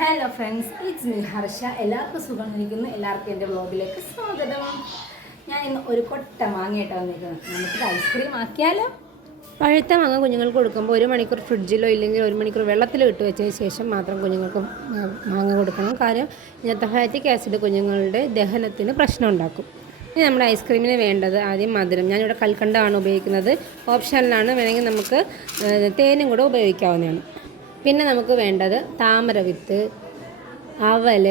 Hello friends it's me Harsha. എല്ലാവർക്കും സുഖം ഇരിക്കുന്നു എല്ലാവർക്കും എന്റെ വ്ളോഗിലേക്ക് സ്വാഗതം. ഞാൻ ഇന്ന് ഒരു കൊട്ട മാങ്ങയിട്ട് വന്നിരിക്കുന്നത്. നമുക്ക് ഐസ്ക്രീം ആക്കിയാലോ? പഴുത്ത മാങ്ങ കുഞ്ഞുങ്ങൾക്ക് കൊടുക്കുമ്പോൾ ഒരു മണിക്കൂർ ഫ്രിഡ്ജിലോ ഇല്ലെങ്കിൽ ഒരു മണിക്കൂർ വെള്ളത്തിലോ ഇട്ട് വെച്ചതിന് ശേഷം മാത്രം കുഞ്ഞുങ്ങൾക്ക് മാങ്ങ കൊടുക്കണം. കാരണം ഇന്നത്തെ ഫാറ്റിക് ആസിഡ് കുഞ്ഞുങ്ങളുടെ ദഹനത്തിന് പ്രശ്നം ഉണ്ടാക്കും ഇനി നമ്മുടെ ഐസ്ക്രീമിന് വേണ്ടത് ആദ്യം മധുരം. ഞാനിവിടെ കൽക്കണ്ടമാണ് ഉപയോഗിക്കുന്നത്. ഓപ്ഷനിലാണ് വേണമെങ്കിൽ നമുക്ക് തേനും കൂടെ ഉപയോഗിക്കാവുന്നതാണ്. പിന്നെ നമുക്ക് വേണ്ടത് താമര വിത്ത് അവൽ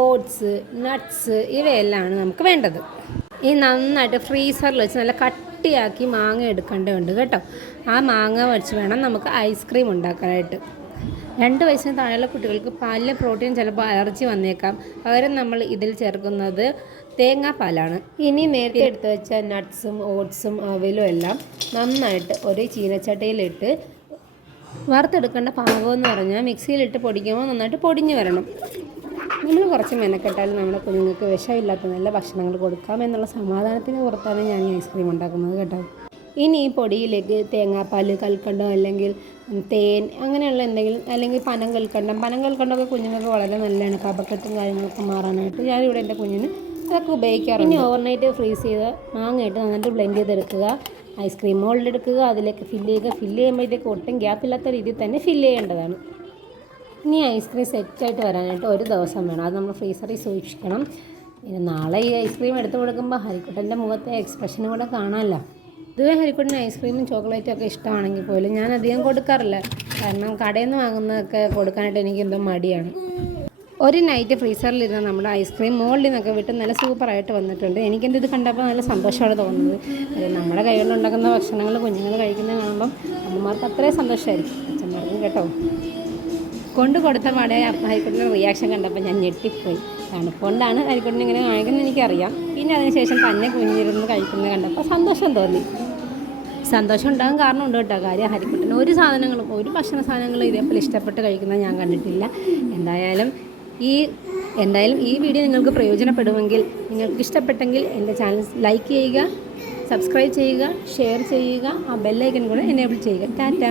ഓട്സ് നട്ട്സ് ഇവയെല്ലാമാണ് നമുക്ക് വേണ്ടത്. ഈ നന്നായിട്ട് ഫ്രീസറിൽ വെച്ച് നല്ല കട്ടിയാക്കി മാങ്ങ എടുക്കേണ്ടതുണ്ട് കേട്ടോ. ആ മാങ്ങ വെച്ച് വേണം നമുക്ക് ഐസ്ക്രീം ഉണ്ടാക്കാനായിട്ട്. രണ്ട് വയസ്സിന് താഴെയുള്ള കുട്ടികൾക്ക് പാലിലെ പ്രോട്ടീൻ ചിലപ്പോൾ അലർജി വന്നേക്കാം. പകരം നമ്മൾ ഇതിൽ ചേർക്കുന്നത് തേങ്ങാപ്പാലാണ്. ഇനി നേരത്തെ എടുത്ത് വെച്ച നട്ട്സും ഓട്സും അവലും എല്ലാം നന്നായിട്ട് ഒരു ചീനച്ചട്ടയിലിട്ട് വറുത്തെടുക്കേണ്ട പാകം എന്ന് പറഞ്ഞാൽ മിക്സിയിലിട്ട് പൊടിക്കുമ്പോൾ നന്നായിട്ട് പൊടിഞ്ഞു വരണം. നമ്മൾ കുറച്ച് മെനക്കെട്ടാലും നമ്മുടെ കുഞ്ഞുങ്ങൾക്ക് വിഷമില്ലാത്ത നല്ല ഭക്ഷണങ്ങൾ കൊടുക്കാം എന്നുള്ള സമാധാനത്തിന് പുറത്താണ് ഞാൻ ഈ ഐസ്ക്രീം ഉണ്ടാക്കുന്നത് കേട്ടോ. ഇനി ഈ പൊടിയിലേക്ക് തേങ്ങാപ്പാൽ കൽക്കണ്ടം അല്ലെങ്കിൽ തേൻ അങ്ങനെയുള്ള എന്തെങ്കിലും അല്ലെങ്കിൽ പനം കൽക്കണ്ടം. പനം കൽക്കണ്ടമൊക്കെ കുഞ്ഞുങ്ങൾക്ക് വളരെ നല്ലതാണ്. കപക്കെട്ടും കാര്യങ്ങളൊക്കെ മാറാനായിട്ട് ഞാനിവിടെ എന്റെ കുഞ്ഞിന് അതൊക്കെ ഉപയോഗിക്കാറുണ്ട്. ഇനി ഓവർനൈറ്റ് ഫ്രീസ് ചെയ്ത് മാങ്ങയിട്ട് നന്നായിട്ട് ബ്ലെൻഡ് ചെയ്തെടുക്കുക. ഐസ്ക്രീം മോൾഡ് എടുക്കുക അതിലേക്ക് ഫില്ല് ചെയ്യുക ഫില്ല് ചെയ്യുമ്പോഴത്തേക്ക് ഒട്ടും ഗ്യാപ്പില്ലാത്ത രീതിയിൽ തന്നെ ഫില്ല് ചെയ്യേണ്ടതാണ്. ഇനി ഐസ്ക്രീം സെറ്റായിട്ട് വരാനായിട്ട് ഒരു ദിവസം വേണം. അത് നമ്മൾ ഫ്രീസറിൽ സൂക്ഷിക്കണം. പിന്നെ നാളെ ഈ ഐസ്ക്രീം എടുത്തു കൊടുക്കുമ്പോൾ ഹരിക്കുട്ടന്റെ മുഖത്തെ എക്സ്പ്രഷനും കൂടെ കാണാമല്ലോ ഇതുവരെ ഹരിക്കുട്ടന് ഐസ്ക്രീമും ചോക്ലേറ്റും ഒക്കെ ഇഷ്ടമാണെങ്കിൽ പോലും ഞാൻ അധികം കൊടുക്കാറില്ല. കാരണം കടയിൽ നിന്ന് വാങ്ങുന്നതൊക്കെ കൊടുക്കാനായിട്ട് എനിക്ക് എന്തോ മടിയാണ്. ഒരു നൈറ്റ് ഫ്രീസറിലിരുന്ന നമ്മുടെ ഐസ്ക്രീം മുകളിൽ നിന്നൊക്കെ വിട്ട് നല്ല സൂപ്പറായിട്ട് വന്നിട്ടുണ്ട്. എനിക്കെന്ത് ഇത് കണ്ടപ്പോൾ നല്ല സന്തോഷമാണ് തോന്നുന്നത്. നമ്മുടെ കൈകൊണ്ട് ഉണ്ടാക്കുന്ന ഭക്ഷണങ്ങൾ കുഞ്ഞുങ്ങൾ കഴിക്കുന്നത് കാണുമ്പം അമ്മമാർക്ക് അത്രയും സന്തോഷമായിരിക്കും. അച്ഛന്മാർക്കും കേട്ടോ. കൊണ്ട് കൊടുത്ത പാടെ ഹരിക്കുട്ടിന്റെ റിയാക്ഷൻ കണ്ടപ്പോൾ ഞാൻ ഞെട്ടിപ്പോയി. തണുപ്പുകൊണ്ടാണ് ഹരിക്കുട്ടിനെ ഇങ്ങനെ കാണിക്കുന്നത് എനിക്കറിയാം. പിന്നെ അതിനുശേഷം തന്നെ കുഞ്ഞിരുന്ന് കഴിക്കുന്നത് കണ്ടപ്പോൾ സന്തോഷം തോന്നി. സന്തോഷം ഉണ്ടാകാൻ കാരണമുണ്ട് കേട്ടോ. കാര്യം ഹരിക്കുട്ടൻ ഒരു സാധനങ്ങളും ഒരു ഭക്ഷണ സാധനങ്ങളും ഇതേപോലെ ഇഷ്ടപ്പെട്ട് കഴിക്കുന്നത് ഞാൻ കണ്ടിട്ടില്ല. എന്തായാലും ഈ എന്തായാലും ഈ വീഡിയോ നിങ്ങൾക്ക് പ്രയോജനപ്പെടുമെങ്കിൽ നിങ്ങൾക്ക് ഇഷ്ടപ്പെട്ടെങ്കിൽ എന്റെ ചാനൽ ലൈക്ക് ചെയ്യുക സബ്സ്ക്രൈബ് ചെയ്യുക ഷെയർ ചെയ്യുക ആ ബെല്ലൈക്കൻ കൂടെ എനേബിൾ ചെയ്യുക. ടാറ്റ.